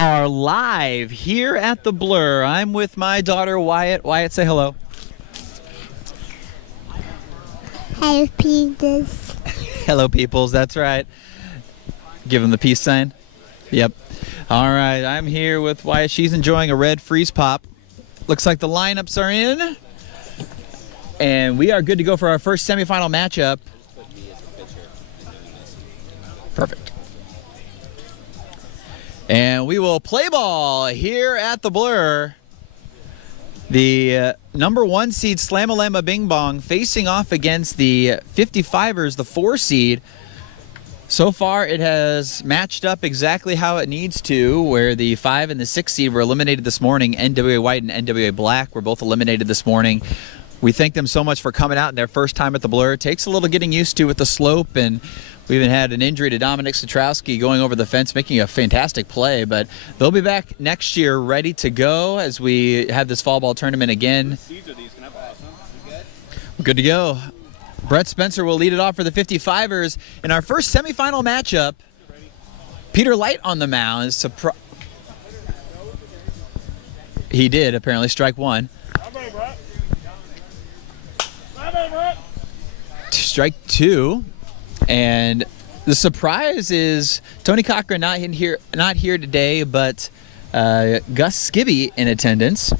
are live here at the Blur. I'm with my daughter, Wyatt. Wyatt, say hello. Hello, peoples. Hello, peoples. That's right. Give him the peace sign. Yep. All right. I'm here with Wyatt. She's enjoying a red freeze pop. Looks like the lineups are in. And we are good to go for our first semifinal matchup. Perfect. And we will play ball here at the Blur. The number 1 seed Slamalama Bong facing off against the 55ers, the 4 seed. So far, it has matched up exactly how it needs to, where the 5 and the 6 seed were eliminated this morning. NWA White and NWA Black were both eliminated this morning. We thank them so much for coming out in their first time at the Blur. It takes a little getting used to with the slope, and we even had an injury to Dominic Satrowski going over the fence, making a fantastic play. But they'll be back next year ready to go as we have this fall ball tournament again. We're good to go. Brett Spencer will lead it off for the 55ers. In our first semifinal matchup, Peter Light on the mound. He did, apparently, strike 1. Strike 2. And the surprise is Tony Cochran not here today, but Gus Skibby in attendance.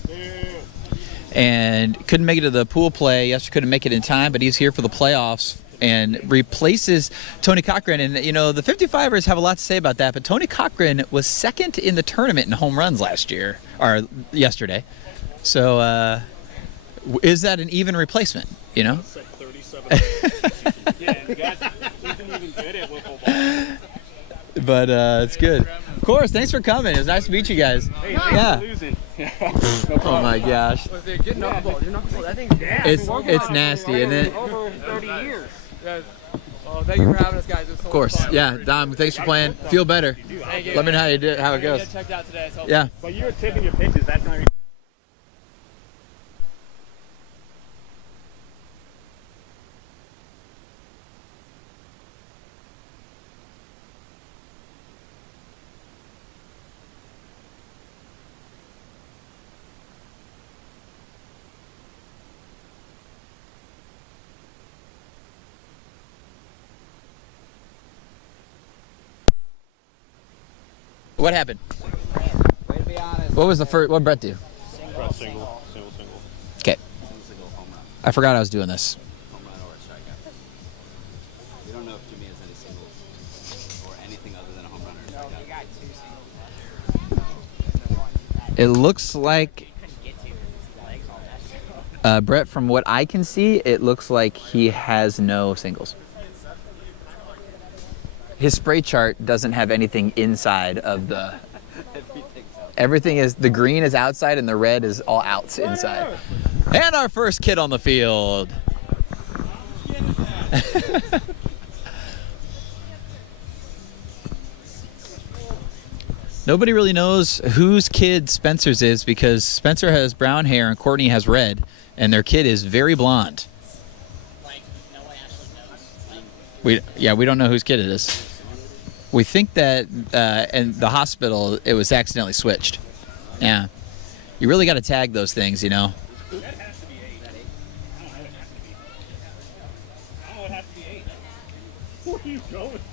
And couldn't make it to the pool play. Yesterday couldn't make it in time, but he's here for the playoffs and replaces Tony Cochran. And, you know, the 55ers have a lot to say about that, but Tony Cochran was second in the tournament in home runs yesterday. So is that an even replacement, you know? It's like 37. Yeah, and guys isn't even good at wiffle ball. But it's good. Of course, thanks for coming. It was nice to meet you guys. Hey, yeah. Losing. Oh my gosh. Was it good knuckleball? Your knuckleball, that thing's nasty. It's nasty, isn't it? Over 30 years. Guys, thank you for having us, guys. It was so Of course. much fun. Yeah, Dom, thanks for playing. Feel better. Let me know how it goes. Checked out today, so Yeah. But you were tipping your pitches. That's not. What happened? way to be honest. What was the first? What did Brett do? Single. Okay. I forgot I was doing this. Home run or a strikeout. We don't know if Jimmy has any singles or anything other than a home run or a strikeout. It looks like Brett, from what I can see, it looks like he has no singles. His spray chart doesn't have anything inside of the. Everything is, the green is outside and the red is all outs inside. And our first kid on the field. Nobody really knows whose kid Spencer's is because Spencer has brown hair and Courtney has red, and their kid is very blonde. We don't know whose kid it is. We think that in the hospital it was accidentally switched. Yeah. You really got to tag those things, you know.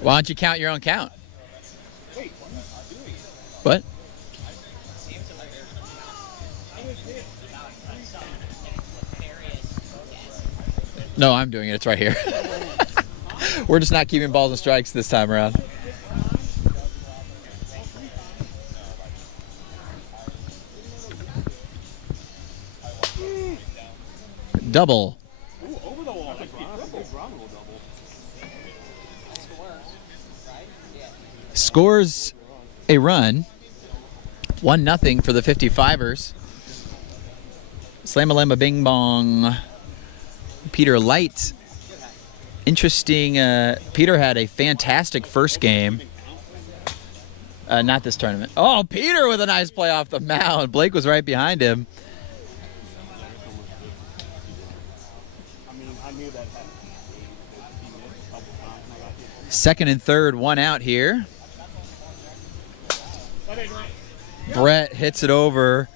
Why don't you count your own count? What? No, I'm doing it. It's right here. We're just not keeping balls and strikes this time around. Double. Ooh, over the wall. Scores a run. 1-0 for the 55ers. Slamalama Bing Bong. Peter Light. Interesting. Peter had a fantastic first game. Not this tournament. Oh, Peter with a nice play off the mound. Blake was right behind him. Second and third, one out here. Brett hits it over.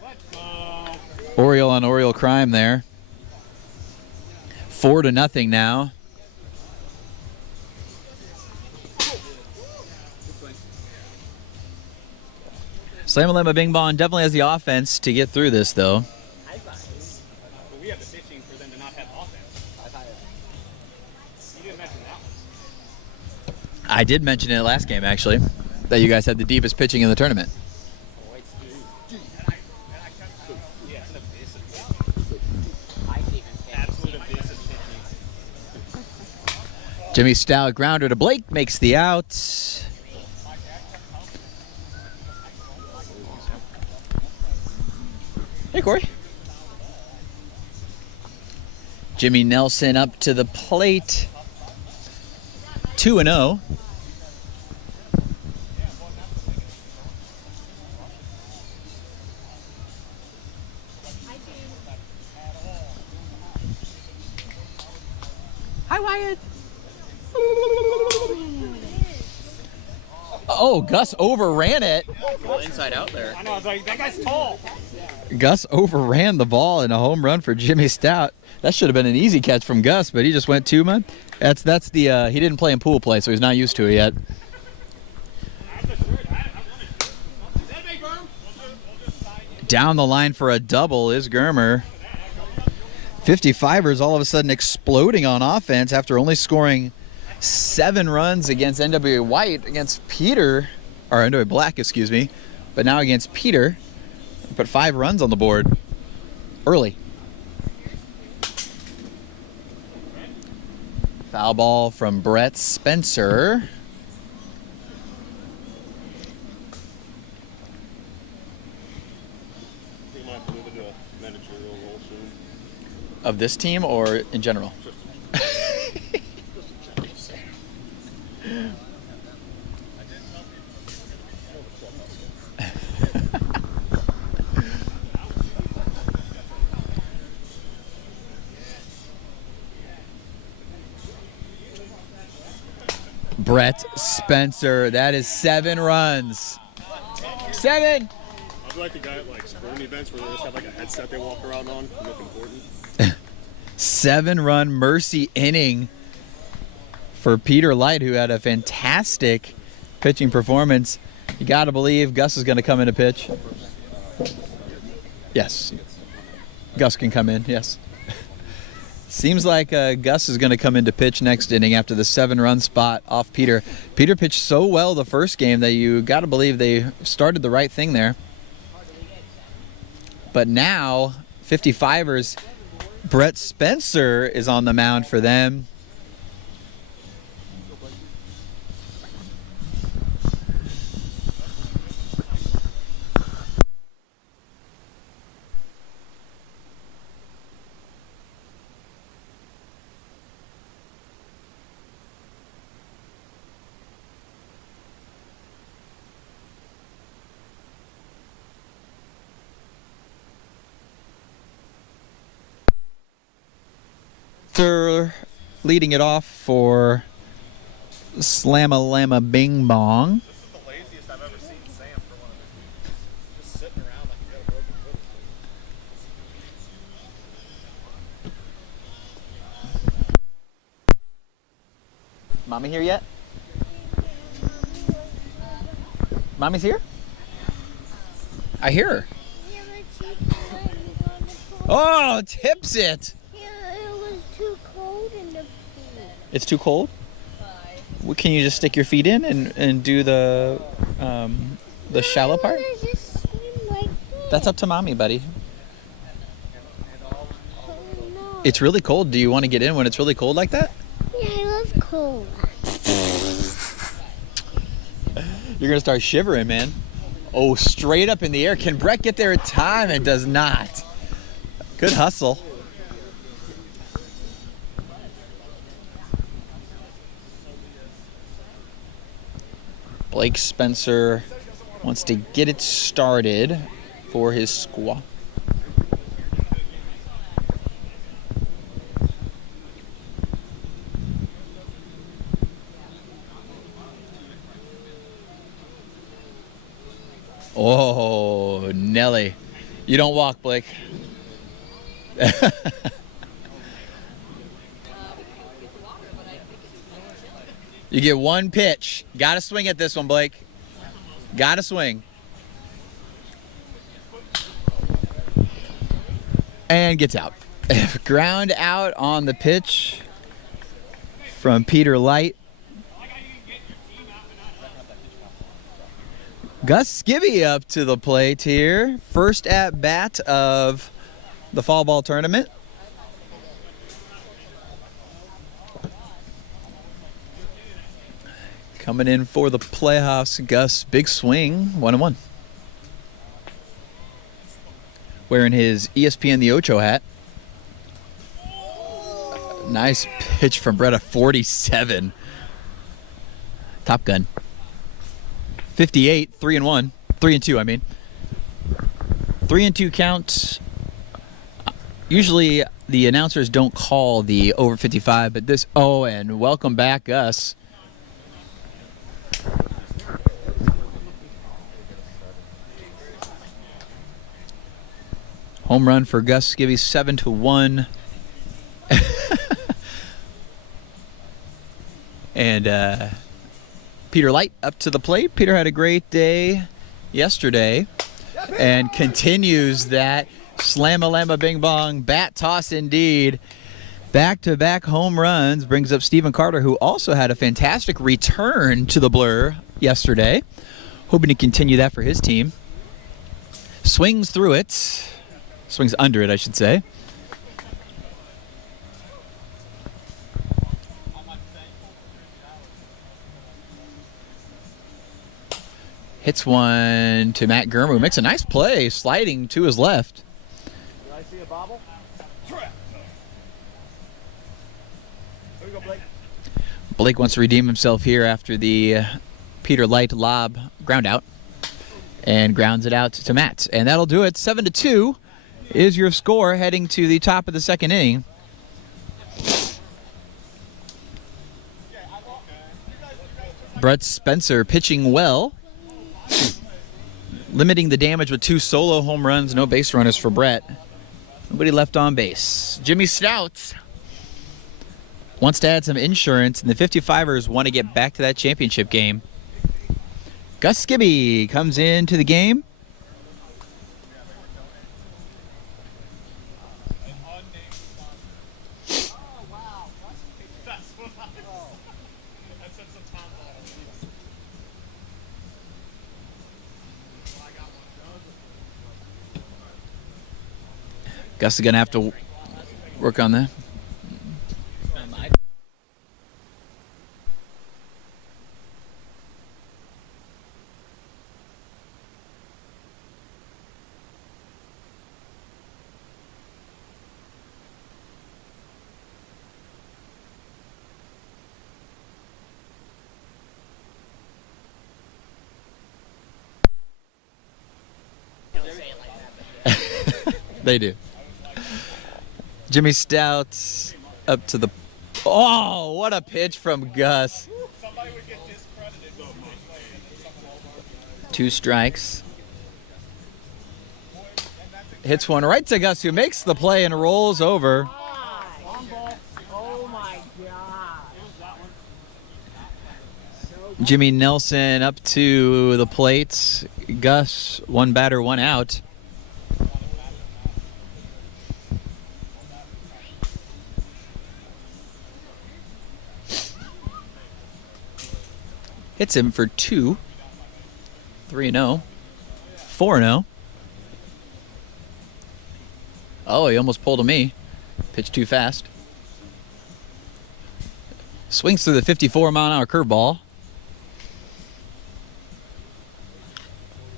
Oriole on Oriole crime there. 4-0 now. Slamalama Bing Bong definitely has the offense to get through this, though. We have the pitching for them to not have offense. You didn't mention that one. I did mention it last game, actually, that you guys had the deepest pitching in the tournament. Yeah, it's an abyss of pitching. Absolute abyss of pitching. Jimmy Stout grounder to Blake makes the out. Hey, Corey. Jimmy Nelson up to the plate. 2-0. Hi, Wyatt. Oh, Gus overran it. Inside out there. I know, I was like, that guy's tall. Gus overran the ball in a home run for Jimmy Stout. That should have been an easy catch from Gus, but he just went 2-man. That's the he didn't play in pool play, so he's not used to it yet. Down the line for a double is Germer. 55ers all of a sudden exploding on offense after only scoring 7 runs against NWA White, against Peter, or NWA Black, excuse me, but now against Peter. Put 5 runs on the board early. Foul ball from Brett Spencer. We might have to move into a managerial role soon. Of this team or in general? Brett Spencer, that is 7 runs. 7! I'd like the guy at like sporting events where they just have like a headset they walk around on and look important. 7-run mercy inning for Peter Light, who had a fantastic pitching performance. You got to believe Gus is going to come in to pitch. Yes. Gus can come in, yes. Seems like Gus is going to come in to pitch next inning after the 7-run spot off Peter. Peter pitched so well the first game that you got to believe they started the right thing there. But now, 55ers, Brett Spencer is on the mound for them. Leading it off for Slamalama Bing Bong. This is the laziest I've ever seen Sam for one of his. Just sitting around like he got a broken foot. Mommy here yet? Mommy's here? I hear her. Oh, tips it. It was too cold in the pool. It's too cold? Well, can you just stick your feet in and do the shallow part? I just swim like this. That's up to mommy, buddy. Oh, no. It's really cold. Do you want to get in when it's really cold like that? Yeah, I love cold. You're going to start shivering, man. Oh, straight up in the air. Can Brett get there in time? It does not. Good hustle. Blake Spencer wants to get it started for his squad. Oh, Oh, Nelly. You don't walk, Blake. You get one pitch. Got to swing at this one, Blake. Got to swing. And gets out. Ground out on the pitch from Peter Light. Gus Skibby up to the plate here. First at bat of the fall ball tournament. Coming in for the playoffs, Gus, big swing, 1-1. Wearing his ESPN The Ocho hat. Nice pitch from Brett, a 47. Top Gun. 58, 3-1. 3-2, I mean. 3-2 count. Usually the announcers don't call the over 55, but this, oh, and welcome back, Gus. Home run for Gus Skibby, 7-1. And Peter Light up to the plate. Peter had a great day yesterday and continues that. Slamalama Bing Bong, bat toss indeed. Back-to-back home runs brings up Stephen Carter, who also had a fantastic return to the Blur yesterday. Hoping to continue that for his team. Swings through it. Swings under it, I should say. Hits one to Matt Germer, who makes a nice play, sliding to his left. Did I see a bobble? Here we go, Blake. Blake wants to redeem himself here after the Peter Light lob ground out. And grounds it out to Matt. And that'll do it. 7-2 is your score heading to the top of the second inning. Brett Spencer pitching well. Limiting the damage with 2 solo home runs, no base runners for Brett. Nobody left on base. Jimmy Stout wants to add some insurance, and the 55ers want to get back to that championship game. Gus Skibby comes into the game. Gus is going to have to work on that. They do. Jimmy Stout up to the... Oh, what a pitch from Gus. Somebody would get discredited though. 2 strikes. Hits one right to Gus, who makes the play and rolls over. Oh my God. Jimmy Nelson up to the plate. Gus, 1 batter, 1 out. Hits him for 2. 3-0. 4-0. Oh, he almost pulled a me. Pitched too fast. Swings through the 54-mile-an-hour curveball.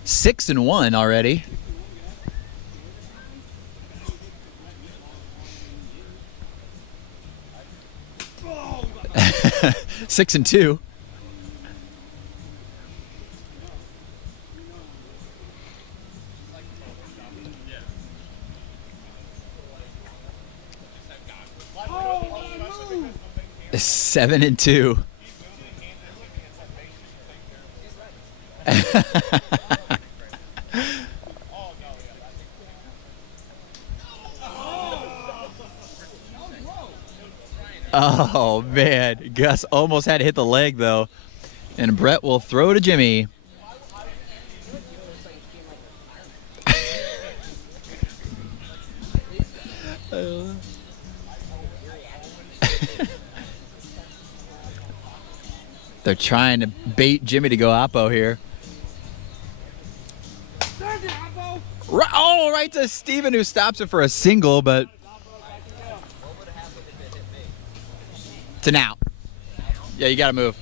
6-1 already. Six and 2. Oh, 7-2. Oh, man. Gus almost had to hit the leg, though. And Brett will throw to Jimmy. They're trying to bait Jimmy to go oppo here. Oh, right to Steven, who stops it for a single, but it's an out. Yeah, you got to move.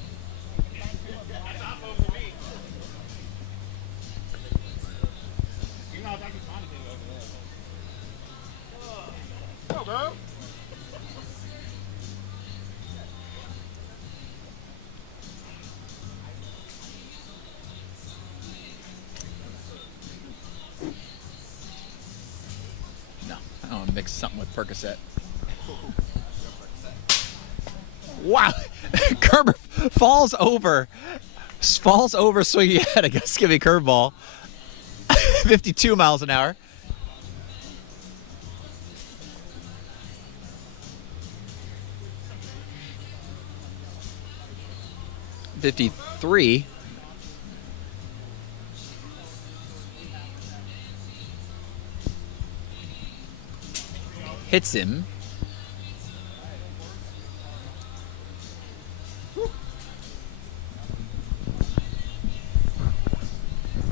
No, I don't want to mix something with Percocet. Wow, Kerber falls over swinging at a Gus Gibby curveball. 52 miles an hour. .53. Hits him.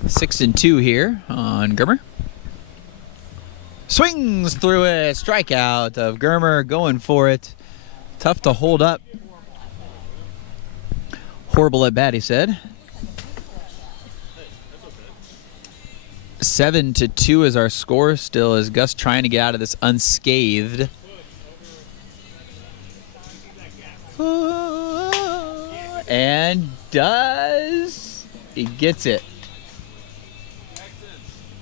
Six and 2 here on Germer. Swings through it. Strikeout of Germer, going for it. Tough to hold up. Horrible at bat, he said. 7-2 is our score. Still is Gus trying to get out of this unscathed. And does. He gets it.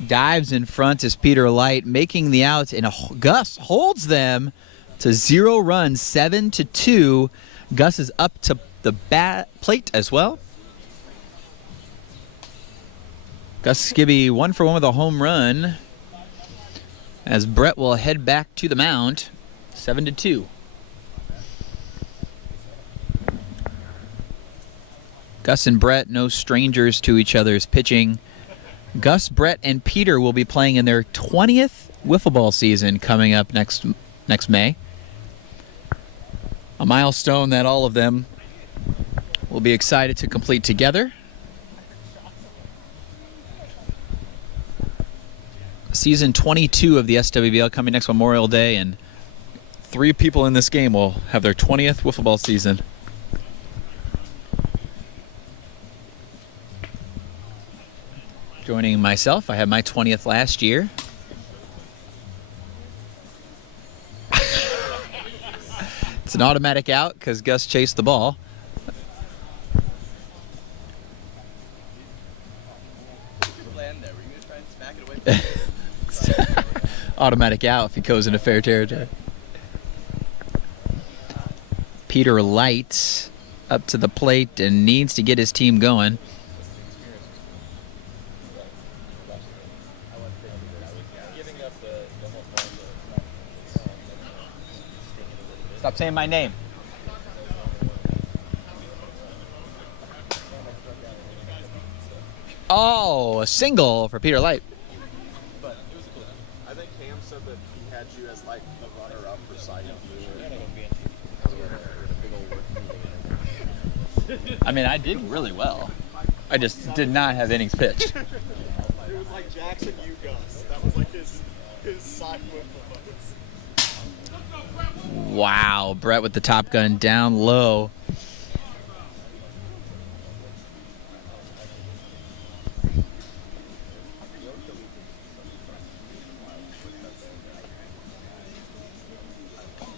Dives in front is Peter Light, making the out, and Gus holds them to 0 runs, 7-2. Gus is up to the plate as well. Gus Gibby 1 for 1 with a home run, as Brett will head back to the mound, 7-2. Gus and Brett, no strangers to each other's pitching. Gus, Brett, and Peter will be playing in their 20th wiffle ball season coming up next May. A milestone that all of them will be excited to complete together. Season 22 of the SWBL coming next Memorial Day, and 3 people in this game will have their 20th wiffle ball season. Joining myself, I had my 20th last year. It's an automatic out because Gus chased the ball. Automatic out if he goes into fair territory. Peter Light up to the plate and needs to get his team going. Stop saying my name. Oh, a single for Peter Light. But it was a cool. I think Cam said that he had you as like the runner-up for Cy Young. I mean, I did really well. I just did not have innings pitched. It was like Jackson, you Gus. That was like his side whip. Wow, Brett with the Top Gun down low.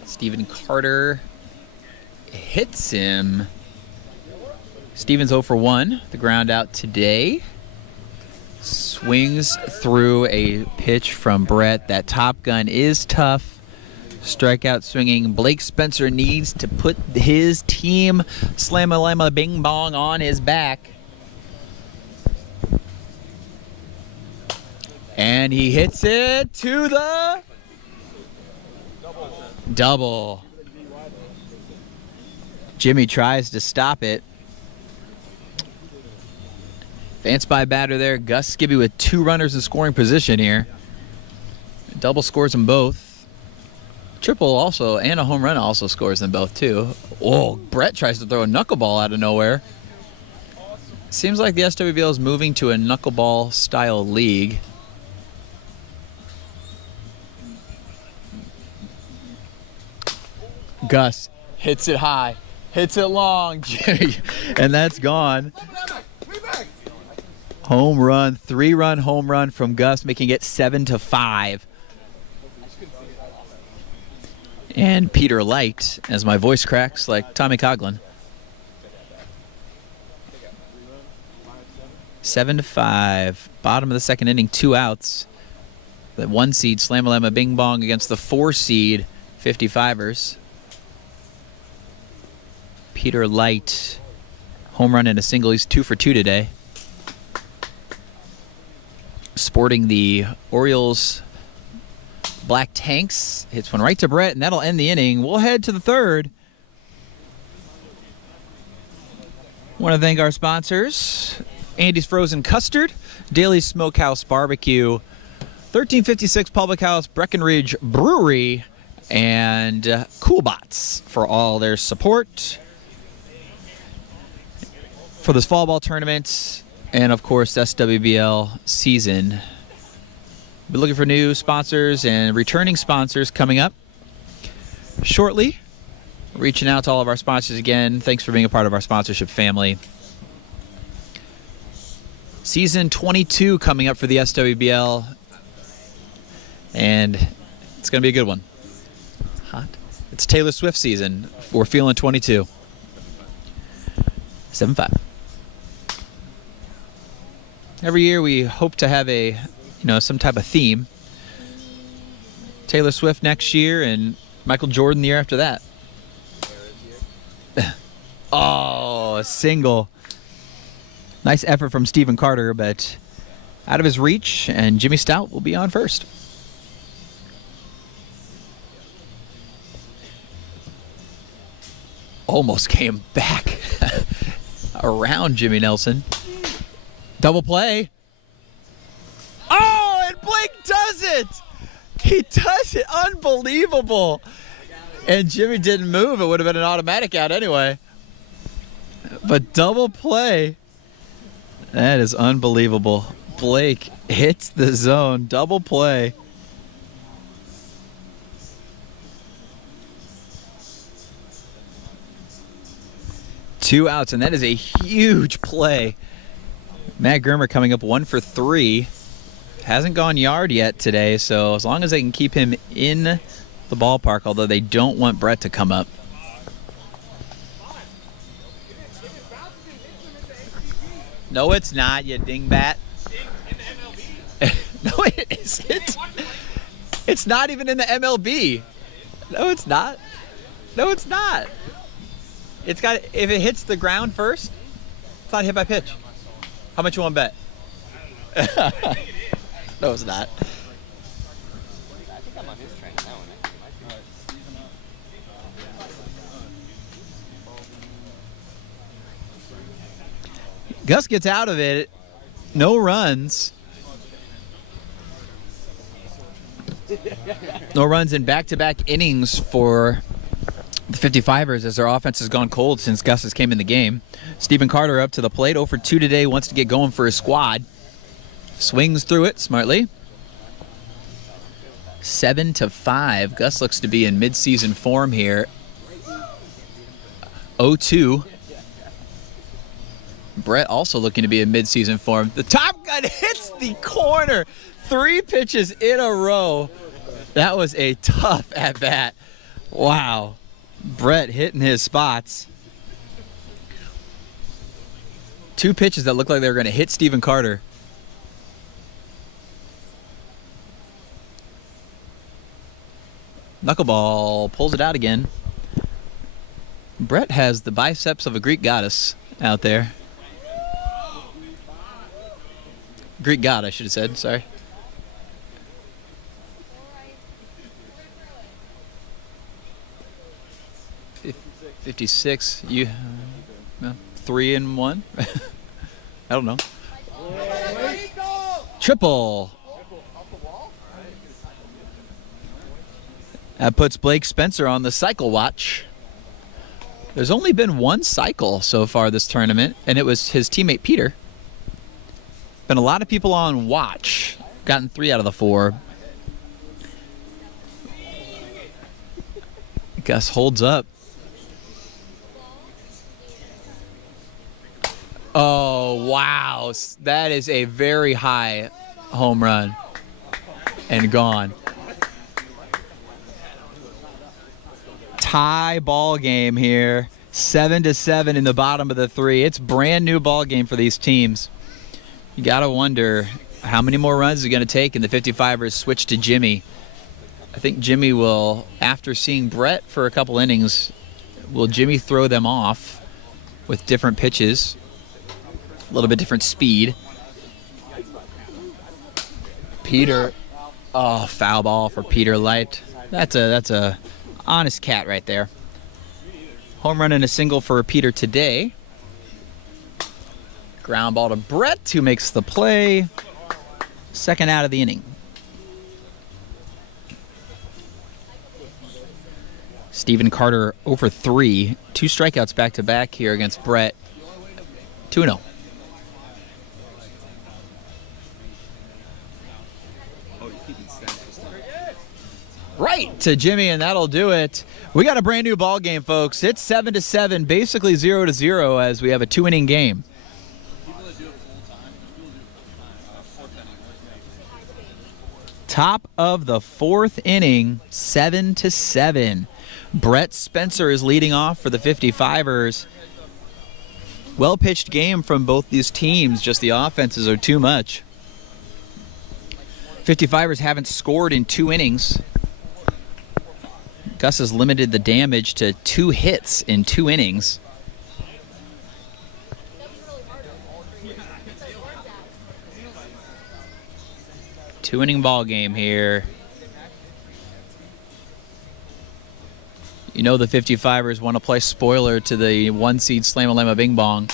Steven Carter hits him. Steven's 0 for 1. The ground out today. Swings through a pitch from Brett. That Top Gun is tough. Strikeout swinging. Blake Spencer needs to put his team Slamalama Bing Bong on his back. And he hits it to the double. Jimmy tries to stop it. Advance by batter there. Gus Skibby with 2 runners in scoring position here. Double scores them both. Triple also, and a home run also scores them both too. Oh, Brett tries to throw a knuckleball out of nowhere. Seems like the SWBL is moving to a knuckleball style league. Gus hits it high, hits it long, and that's gone. Home run, 3-run home run from Gus, making it 7-5. And Peter Light, as my voice cracks like Tommy Coughlin. 7-5. Bottom of the second inning, 2 outs. The 1 seed Slamalama Bing Bong against the 4 seed 55ers. Peter Light, home run and a single. He's 2 for 2 today. Sporting the Orioles black tanks. Hits one right to Brett, and that'll end the inning. We'll head to the 3rd. Want to thank our sponsors. Andy's Frozen Custard, Daily Smokehouse Barbecue, 1356 Public House, Breckenridge Brewery, and Coolbots for all their support for this fall ball tournament, and of course SWBL season. We're looking for new sponsors and returning sponsors coming up shortly. Reaching out to all of our sponsors again. Thanks for being a part of our sponsorship family. Season 22 coming up for the SWBL, and it's going to be a good one. Hot. It's Taylor Swift season. We're feeling 22. 7-5. Every year we hope to have some type of theme. Taylor Swift next year and Michael Jordan the year after that. Oh, a single. Nice effort from Stephen Carter, but out of his reach, and Jimmy Stout will be on first. Almost came back around Jimmy Nelson. Double play. Oh, and Blake does it! He does it. Unbelievable. And Jimmy didn't move. It would have been an automatic out anyway. But double play. That is unbelievable. Blake hits the zone. Double play. Two outs, and that is a huge play. Matt Germer coming up 1 for 3. Hasn't gone yard yet today, so as long as they can keep him in the ballpark, although they don't want Brett to come up. No, it's not, you dingbat. No, it isn't. It's not even in the MLB. No, it's not. No, it's not. It's got, if it hits the ground first, it's not hit by pitch. How much you want to bet? No, it's not. I think I'm on his train on that one. Gus gets out of it. No runs. No runs in back-to-back innings for the 55ers as their offense has gone cold since Gus has came in the game. Stephen Carter up to the plate, 0 for 2 today, wants to get going for his squad. Swings through it smartly. 7-5. Gus looks to be in mid-season form here. 0-2. Brett also looking to be in mid-season form. The Top Gun hits the corner. 3 pitches in a row. That was a tough at-bat. Wow. Brett hitting his spots. 2 pitches that looked like they were going to hit Stephen Carter. Knuckleball pulls it out again. Brett has the biceps of a Greek goddess out there. Greek god, I should have said. Sorry. 56. You 3-1. I don't know. Triple. That puts Blake Spencer on the cycle watch. There's only been one cycle so far this tournament, and it was his teammate Peter. Been a lot of people on watch. Gotten 3 out of the 4. Gus holds up. Oh, wow. That is a very high home run. And gone. Tie ball game here. 7-7 in the bottom of the 3. It's brand new ball game for these teams. You got to wonder how many more runs is it going to take, and the 55ers switch to Jimmy. I think Jimmy will, after seeing Brett for a couple innings, will Jimmy throw them off with different pitches, a little bit different speed. Peter, oh, foul ball for Peter Light. That's a honest cat right there. Home run and a single for Peter today. Ground ball to Brett, who makes the play. Second out of the inning. Stephen Carter over 3. 2 strikeouts back to back here against Brett. 2-0. Right to Jimmy, and that'll do it. We got a brand new ball game, folks. It's 7-7, basically 0-0, as we have a 2-inning game. Top of the 4th inning, 7-7. Brett Spencer is leading off for the 55ers. Well-pitched game from both these teams, just the offenses are too much. 55ers haven't scored in 2 innings. Gus has limited the damage to 2 hits in 2 innings. Two-inning ball game here. You know the 55ers want to play spoiler to the 1-seed Slamalama Bing Bong.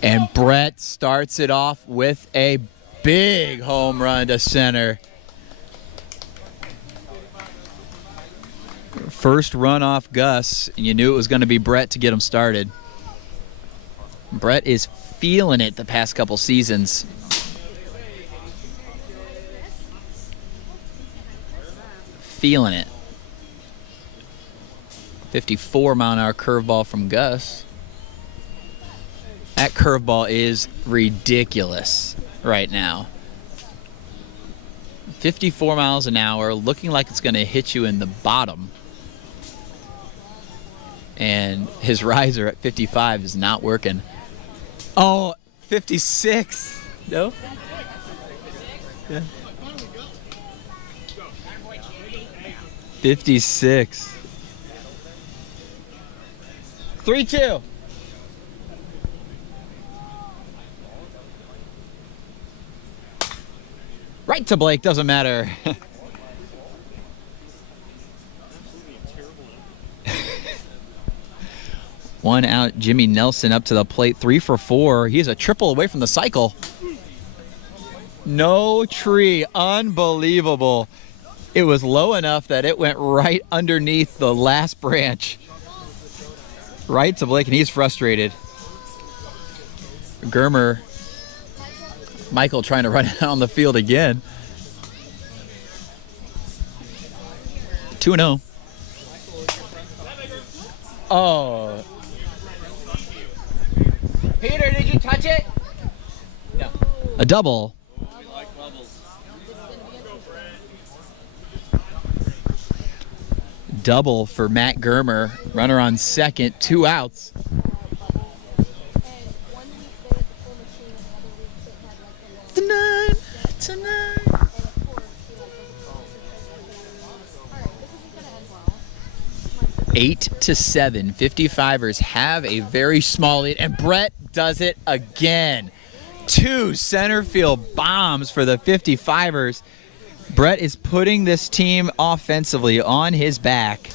And Brett starts it off with a big home run to center. First run off Gus, and you knew it was going to be Brett to get him started. Brett is feeling it the past couple seasons. Feeling it. 54-mile-an-hour curveball from Gus. That curveball is ridiculous right now. 54 miles an hour, looking like it's going to hit you in the bottom. And his riser at 55 is not working. Oh, 56. No? Yeah. 56. 3-2. Right to Blake, doesn't matter. One out, Jimmy Nelson up to the plate, 3 for 4. He's a triple away from the cycle. No tree, unbelievable. It was low enough that it went right underneath the last branch. Right to Blake, and he's frustrated. Germer, Michael trying to run out on the field again. 2-0. Oh. Peter, did you touch it? No. A double. Double for Matt Germer. Runner on second, 2 outs. Tonight. 8-7. 55ers have a very small lead, and Brett does it again. 2 center field bombs for the 55ers. Brett is putting this team offensively on his back.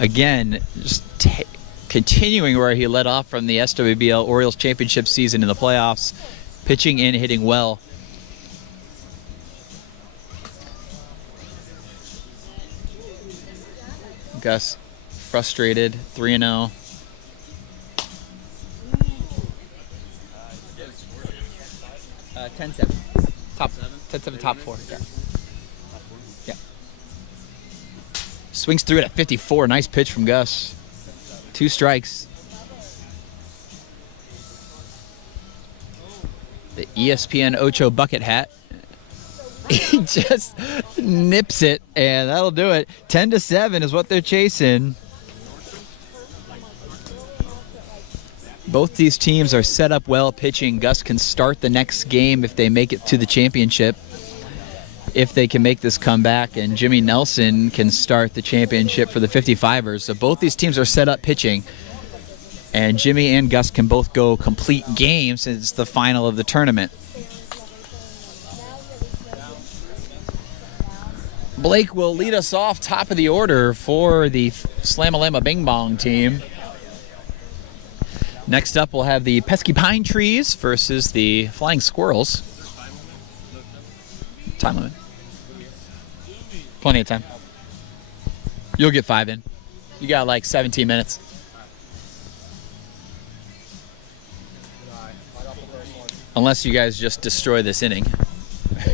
Again, just continuing where he led off from the SWBL Orioles championship season in the playoffs, pitching and hitting well. Gus frustrated, 3-0. Uh, 10-7. Top 10-7, top 4. Yeah. Yeah. Swings through it at 54. Nice pitch from Gus. 2 strikes. The ESPN Ocho bucket hat. He just nips it, and that'll do it. 10-7 is what they're chasing. Both these teams are set up well pitching. Gus can start the next game if they make it to the championship, if they can make this comeback, and Jimmy Nelson can start the championship for the 55ers. So both these teams are set up pitching, and Jimmy and Gus can both go complete games since it's the final of the tournament. Blake will lead us off top of the order for the Slamalama Bing Bong team. Next up, we'll have the Pesky Pine Trees versus the Flying Squirrels. Time limit. Plenty of time. You'll get 5 in. You got like 17 minutes. Unless you guys just destroy this inning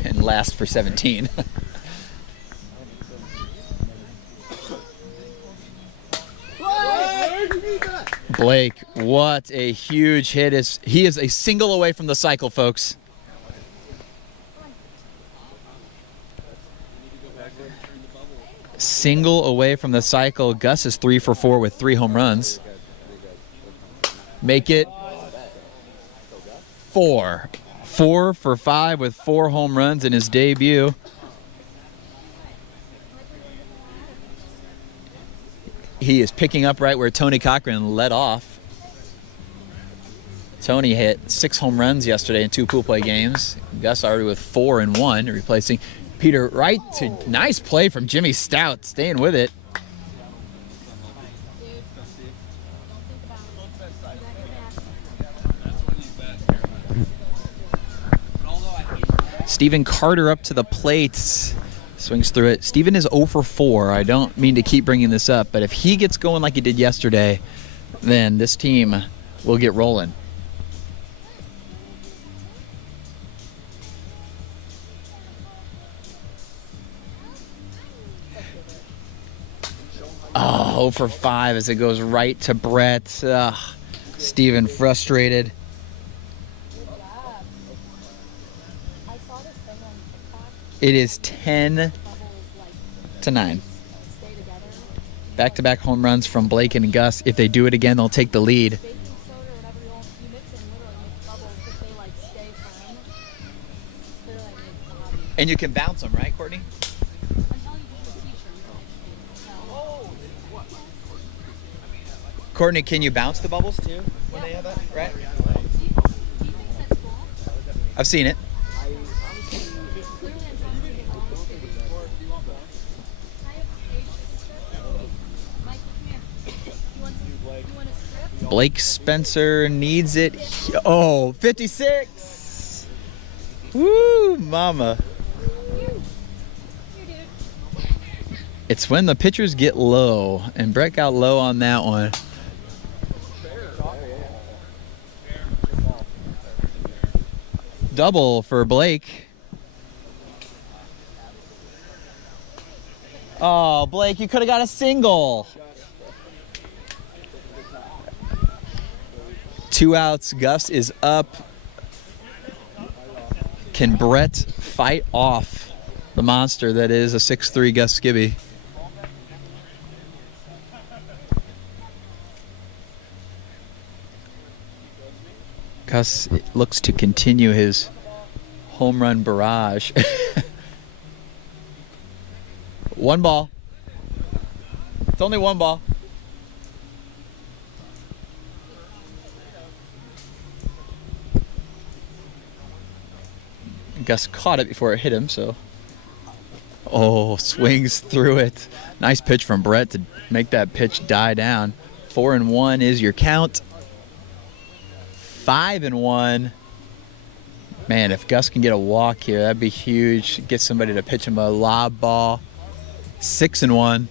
and last for 17. Blake, what a huge hit. He is a single away from the cycle, folks. Single away from the cycle. Gus is 3 for 4 with 3 home runs. Make it 4. 4 for 5 with 4 home runs in his debut. He is picking up right where Tony Cochran led off. Tony hit 6 home runs yesterday in 2 pool play games. Gus already with 4 and 1, replacing Peter Wright. Nice play from Jimmy Stout, staying with it. Stephen Carter up to the plate. Swings through it. Steven is 0 for 4. I don't mean to keep bringing this up, but if he gets going like he did yesterday, then this team will get rolling. Oh, 0 for 5 as it goes right to Brett. Steven frustrated. It is 10-9. Back-to-back home runs from Blake and Gus. If they do it again, they'll take the lead. And you can bounce them, right, Courtney? Courtney, can you bounce the bubbles too when they have that, right? I've seen it. Blake Spencer needs it. Oh, 56. Woo, mama. It's when the pitchers get low, and Brett got low on that one. Double for Blake. Oh, Blake, you could have got a single. 2 outs. Gus is up. Can Brett fight off the monster that is a 6'3" Gus Skibby? Gus looks to continue his home run barrage. 1 ball. It's only 1 ball. Gus caught it before it hit him, so Oh, swings through it. Nice pitch from Brett to make that pitch die down. 4-1 is your count. 5-1. Man, if Gus can get a walk here, that'd be huge. Get somebody to pitch him a lob ball. 6-1.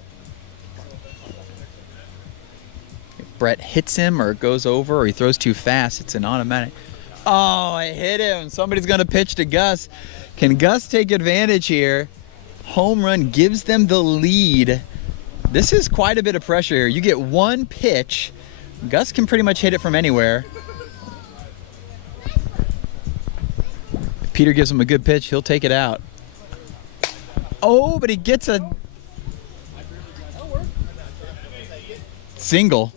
If Brett hits him or goes over or he throws too fast, it's an automatic. Oh, I hit him. Somebody's going to pitch to Gus. Can Gus take advantage here? Home run gives them the lead. This is quite a bit of pressure here. You get one pitch. Gus can pretty much hit it from anywhere. If Peter gives him a good pitch, he'll take it out. Oh, but he gets a single.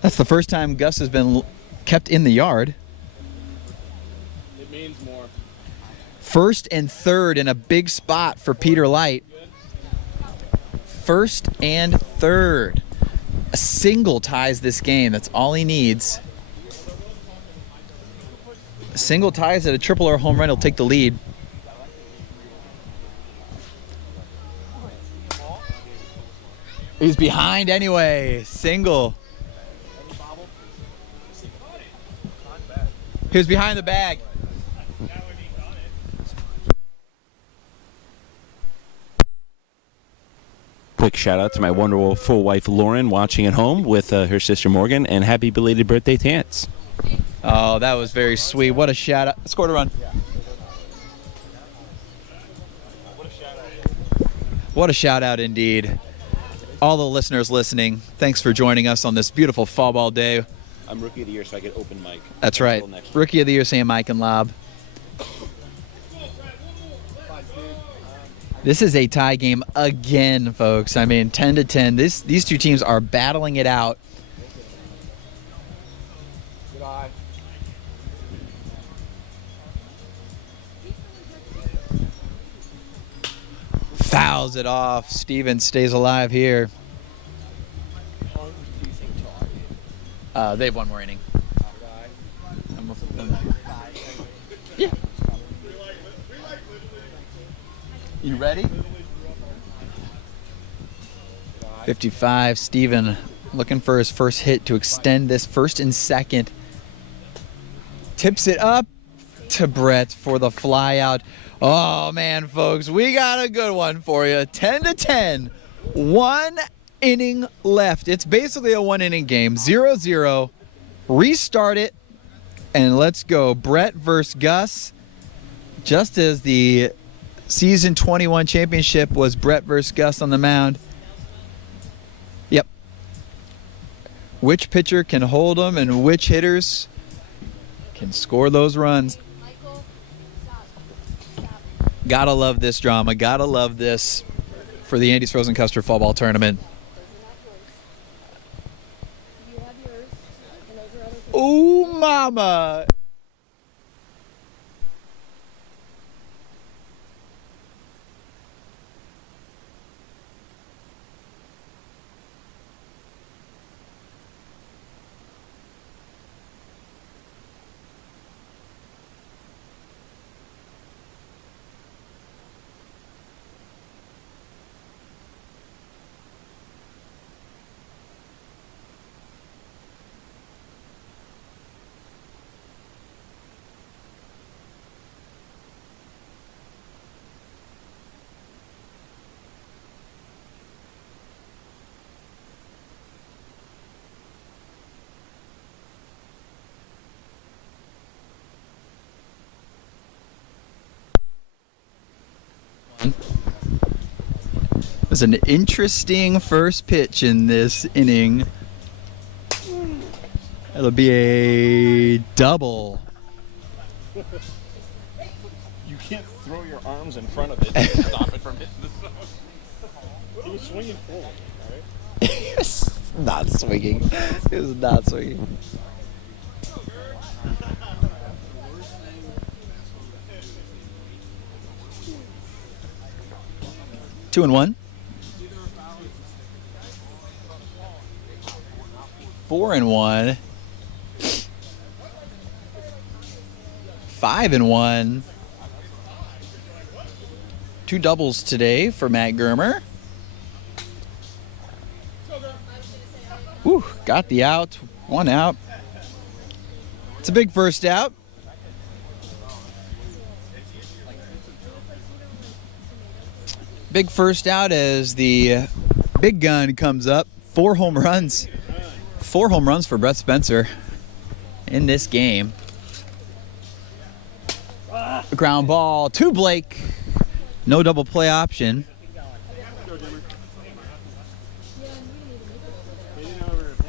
That's the first time Gus has been kept in the yard. It means more. First and third in a big spot for Peter Light. First and third. A single ties this game. That's all he needs. A single ties at a triple or home run. He'll take the lead. He's behind anyway. Single. He was behind the bag. Quick shout out to my wonderful wife Lauren watching at home with her sister Morgan, and happy belated birthday to Tance. Oh, that was very sweet. What a shout out. Scored a run. What a shout out indeed. All the listeners listening, thanks for joining us on this beautiful fall ball day. I'm rookie of the year, so I get open mic. That's right. Rookie of the year, Sam Mike and Lob. This is a tie game again, folks. I mean, 10-10. These two teams are battling it out. Good eye. Fouls it off. Stevens stays alive here. They have one more inning. Yeah. You ready? 55. Steven looking for his first hit to extend this first and second. Tips it up to Brett for the fly out. Oh man, folks, we got a good one for you. 10-10. 1 inning left. It's basically a 1 inning game. 0-0. Restart it and let's go. Brett versus Gus. Just as the season 21 championship was Brett versus Gus on the mound. Yep. Which pitcher can hold them and which hitters can score those runs. Gotta love this drama. Gotta love this for the Andy's Frozen Custard Fall Ball Tournament. Ooh, mama. It was an interesting first pitch in this inning. It'll be a double. You can't throw your arms in front of it to stop it from hitting the zone. He was swinging forward, right? He was not swinging. He was not swinging. Two and one. 4-1. 5-1. 2 doubles today for Matt Germer. Whew, got the out. 1 out. It's a big first out. Big first out as the big gun comes up. 4 home runs. 4 home runs for Brett Spencer in this game. Ground ball to Blake. No double play option.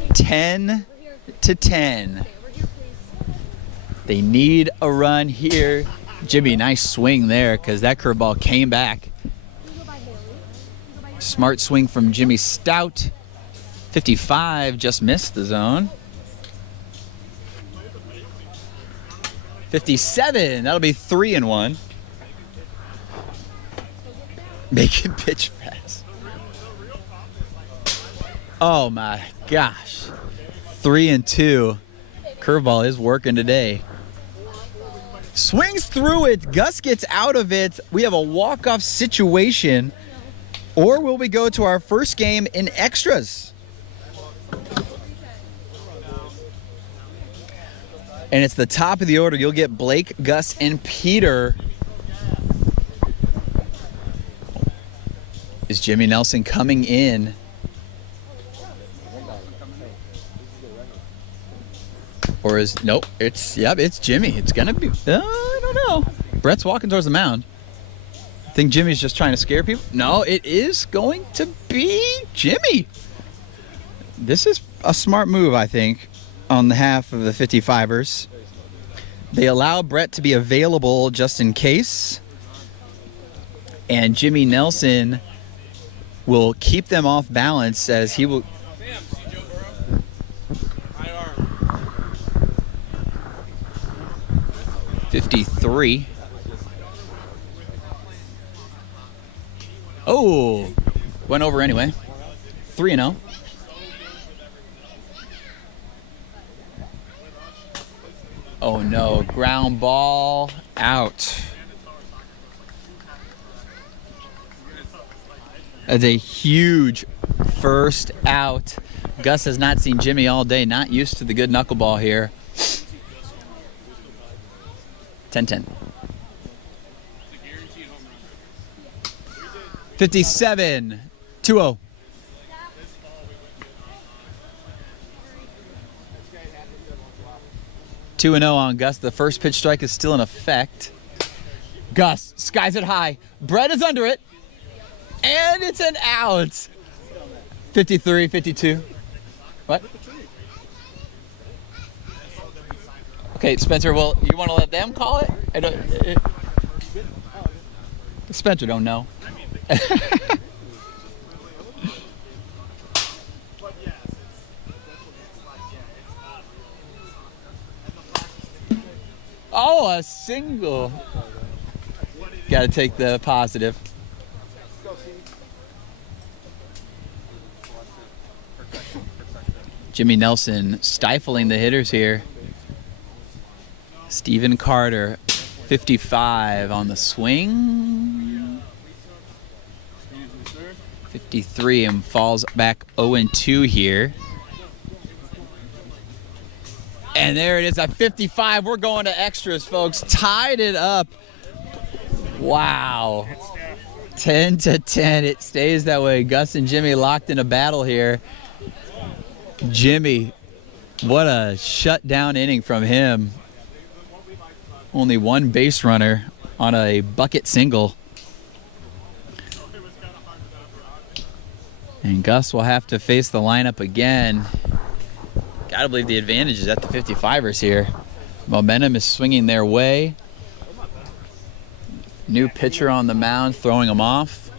10-10. They need a run here. Jimmy, nice swing there because that curveball came back. Smart swing from Jimmy Stout. 55 just missed the zone. 57, that'll be 3-1. Make it pitch fast. Oh my gosh. 3-2. Curveball is working today. Swings through it. Gus gets out of it. We have a walk-off situation. Or will we go to our first game in extras? And it's the top of the order. You'll get Blake, Gus, and Peter. Is Jimmy Nelson coming in? Or is, nope, it's Jimmy. It's gonna be, I don't know. Brett's walking towards the mound. Think Jimmy's just trying to scare people? No, it is going to be Jimmy. This is a smart move, I think, on the half of the 55ers. They allow Brett to be available just in case. And Jimmy Nelson will keep them off balance as he will. 53. Oh, went over anyway. 3-0. Oh no, ground ball out. That's a huge first out. Gus has not seen Jimmy all day, not used to the good knuckleball here. 10-10. 57, 2-0. Two and 0 on Gus. The first pitch strike is still in effect. Gus skies it high. Brett is under it. And it's an out. 53, 52. What? Okay, Spencer, well, you want to let them call it? Spencer don't know. Oh, a single. Got to take the positive. Jimmy Nelson stifling the hitters here. Steven Carter, 55 on the swing. 53 and falls back 0-2 here. And there it is at 55. We're going to extras, folks. Tied it up. Wow. 10-10. It stays that way. Gus and Jimmy locked in a battle here. Jimmy, what a shutdown inning from him. Only one base runner on a bucket single. And Gus will have to face the lineup again. Gotta believe the advantage is at the 55ers here. Momentum is swinging their way. New pitcher on the mound, throwing them off.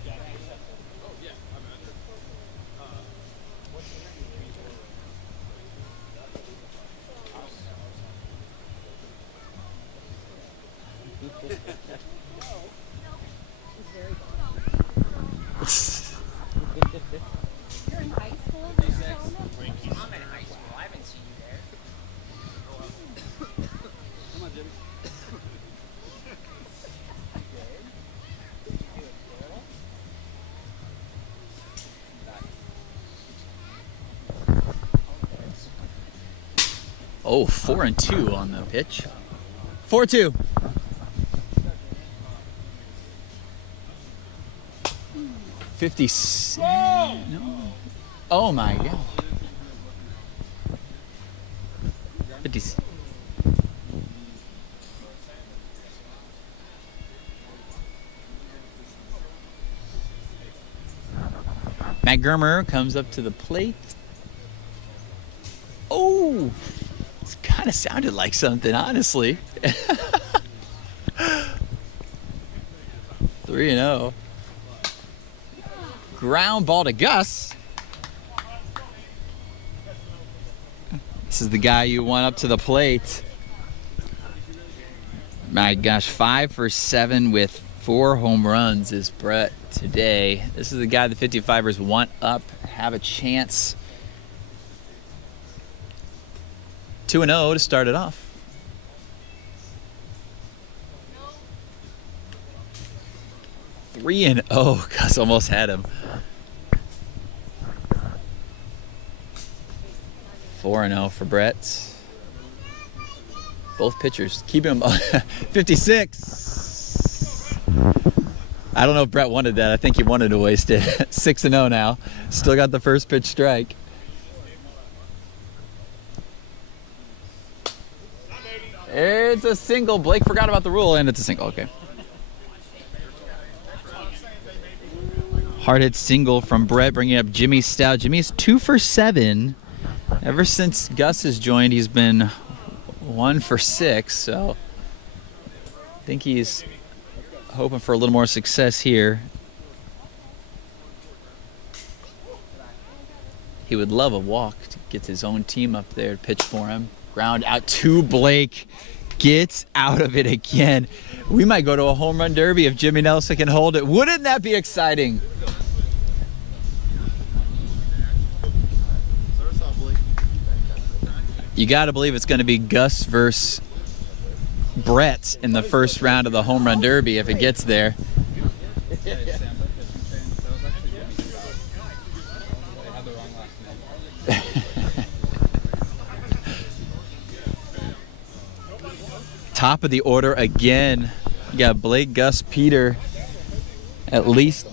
You're in high school? I'm in high school. I haven't seen you there. Oh, 4-2 on the pitch. 4-2. No. Oh my God. 50. Matt Germer comes up to the plate. Oh, it kind of sounded like something, honestly. 3-0. Ground ball to Gus. This is the guy you want up to the plate. My gosh, 5 for 7 with 4 home runs is Brett today. This is the guy the 55ers want up, have a chance. 2-0 to start it off. No. 3-0. Gus almost had him. 4-0 for Brett. Both pitchers keep him 56. I don't know if Brett wanted that. I think he wanted to waste it. 6-0 now. Still got the first pitch strike. It's a single. Blake forgot about the rule, and it's a single. Okay. Hard hit single from Brett, bringing up Jimmy Stout. Jimmy's 2 for 7. Ever since Gus has joined, he's been 1 for 6. So I think he's hoping for a little more success here. He would love a walk to get his own team up there to pitch for him. Ground out to Blake. Gets out of it again. We might go to a home run derby if Jimmy Nelson can hold it. Wouldn't that be exciting? You got to believe it's going to be Gus versus Brett in the first round of the home run derby if it gets there. Top of the order again. You got Blake, Gus, Peter at least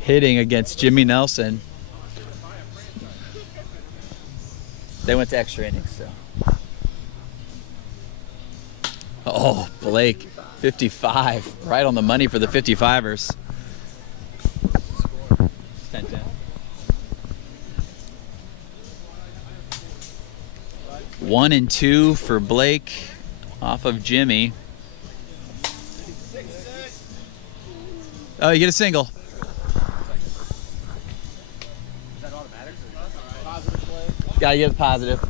hitting against Jimmy Nelson. They went to extra innings, so. Oh, Blake, 55. Right on the money for the 55ers. 10-10. 1-2 for Blake off of Jimmy. Oh, you get a single. Gotta get it positive.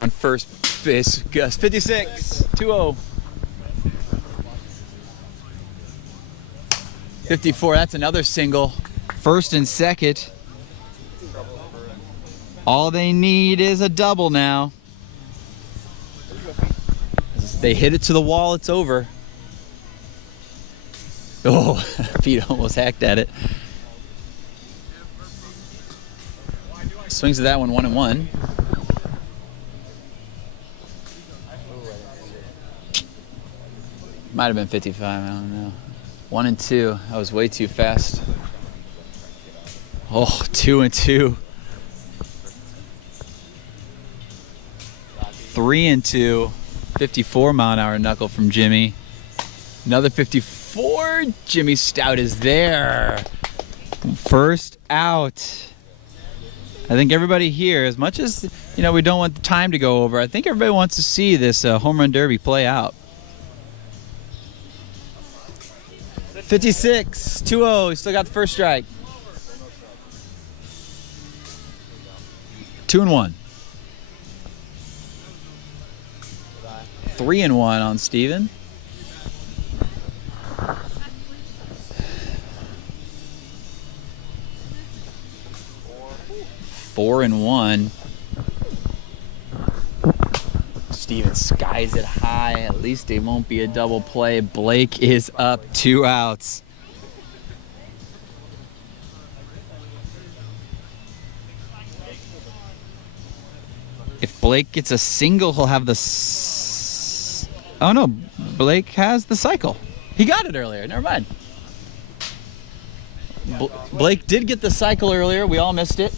On first base, Gus, 56, 2-0. 54, that's another single. First and second. All they need is a double now. They hit it to the wall, it's over. Oh, Pete almost hacked at it. Swings at that one, 1-1. Might have been 55, I don't know. 1-2, that was way too fast. Oh, 2-2. 3-2, 54 mile an hour knuckle from Jimmy. Another 54. Jimmy Stout is there. First out. I think everybody here, as much as we don't want the time to go over, I think everybody wants to see this home run derby play out. 56, 2-0. He still got the first strike. 2-1. 3-1 on Steven. 4-1. Steven skies it high. At least it won't be a double play. Blake is up 2 outs. If Blake gets a single, he'll have the... Oh no, Blake has the cycle. He got it earlier, never mind. Blake did get the cycle earlier, we all missed it.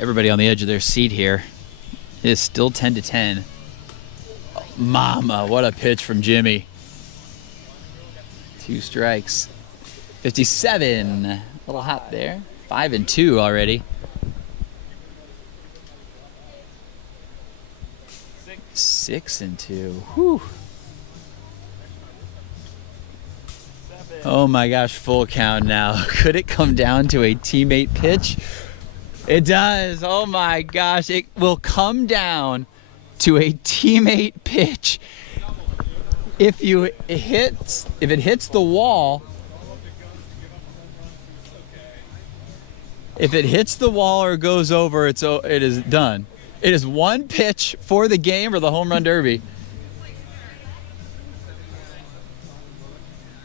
Everybody on the edge of their seat here. It is still 10-10. Mama, what a pitch from Jimmy. 2 strikes. 57. A little hot there. 5-2 already. 6-2. Whew. Oh my gosh, full count now. Could it come down to a teammate pitch? It does. Oh my gosh. It will come down to a teammate pitch. If it hits the wall, if it hits the wall or goes over, it is done. It is 1 pitch for the game or the home run derby.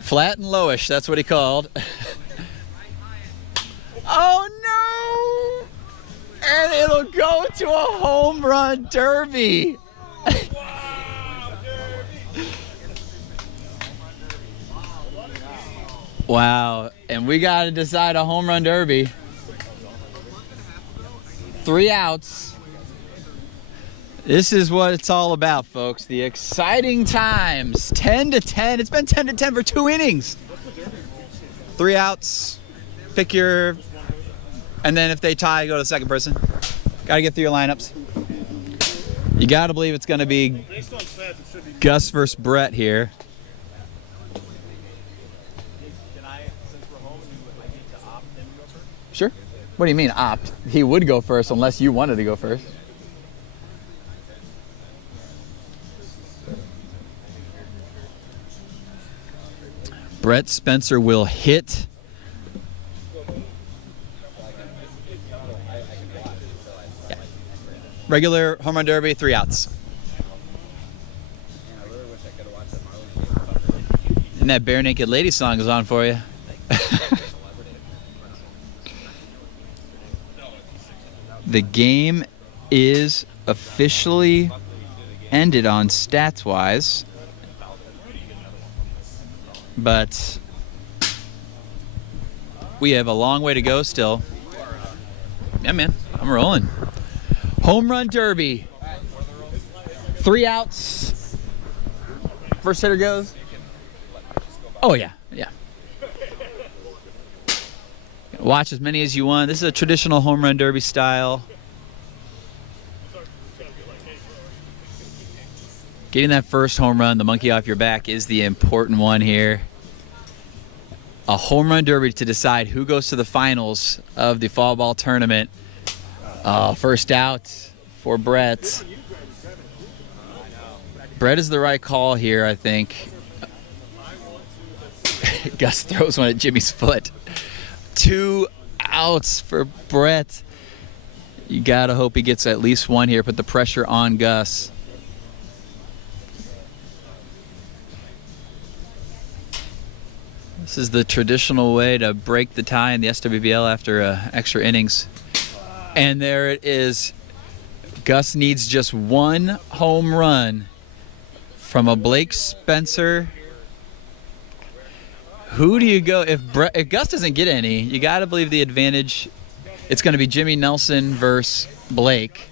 Flat and lowish, that's what he called. Oh no! And it'll go to a home run derby. Wow, and we got to decide a home run derby. 3 outs. This is what it's all about, folks. The exciting times. 10-10. It's been 10-10 for 2 innings. 3 outs. Pick your... And then if they tie, go to the second person. Got to get through your lineups. You got to believe it's going to be Gus versus Brett here. Sure. What do you mean opt? He would go first unless you wanted to go first. Brett Spencer will hit. Yeah. Regular home run derby, 3 outs. And that Bare Naked Lady song is on for you. The game is officially ended on stats-wise, but we have a long way to go still. Yeah, man, I'm rolling. Home run derby. 3 outs. First hitter goes. Oh, yeah, yeah. Watch as many as you want. This is a traditional home run derby style. Getting that first home run, the monkey off your back, is the important one here. A home run derby to decide who goes to the finals of the fall ball tournament. First out for Brett. Brett is the right call here, I think. Gus throws one at Jimmy's foot. 2 outs for Brett. You gotta hope he gets at least 1 here. Put the pressure on Gus. This is the traditional way to break the tie in the SWBL after extra innings. And there it is. Gus needs just 1 home run from a Blake Spencer. Who do you go? If Gus doesn't get any, you got to believe the advantage. It's going to be Jimmy Nelson versus Blake.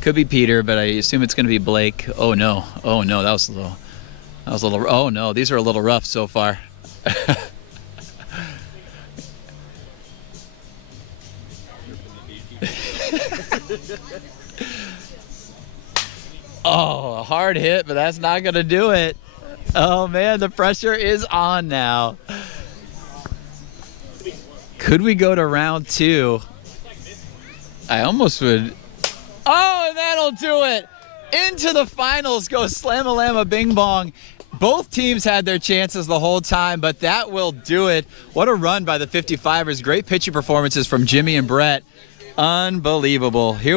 Could be Peter, but I assume it's going to be Blake. Oh no! Oh no! That was a little. Oh no! These are a little rough so far. Oh, a hard hit, but that's not going to do it. Oh, man, the pressure is on now. Could we go to round 2? I almost would. Oh, and that'll do it. Into the finals goes Slamalama Bing Bong. Both teams had their chances the whole time, but that will do it. What a run by the 55ers. Great pitching performances from Jimmy and Brett. Unbelievable. Here we